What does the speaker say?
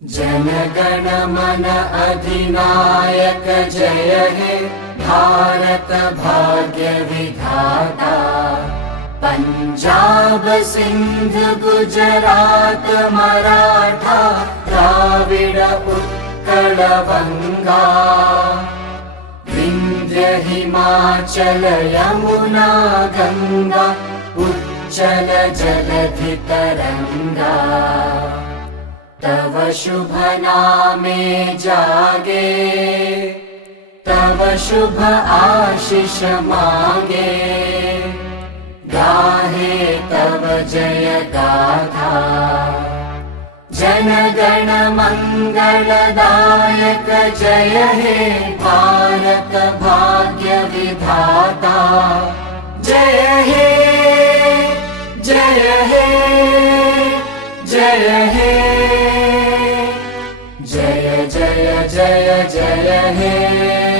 जनगण मन अधिनायक जय हे भारत भाग्य विधाता। पंजाब सिंध गुजरात मराठा द्राविड उत्कल बंगा। विंध्य हिमाचल यमुना गंगा उच्चल जलधि तरंगा। तव शुभ नामे जागे तव शुभ आशीष मांगे। गाहे तव जय गाथा जनगण मंगलदायक जय हे भारत भाग्य विधाता। जय हे जय हे जय हे जय जय जय जय हे।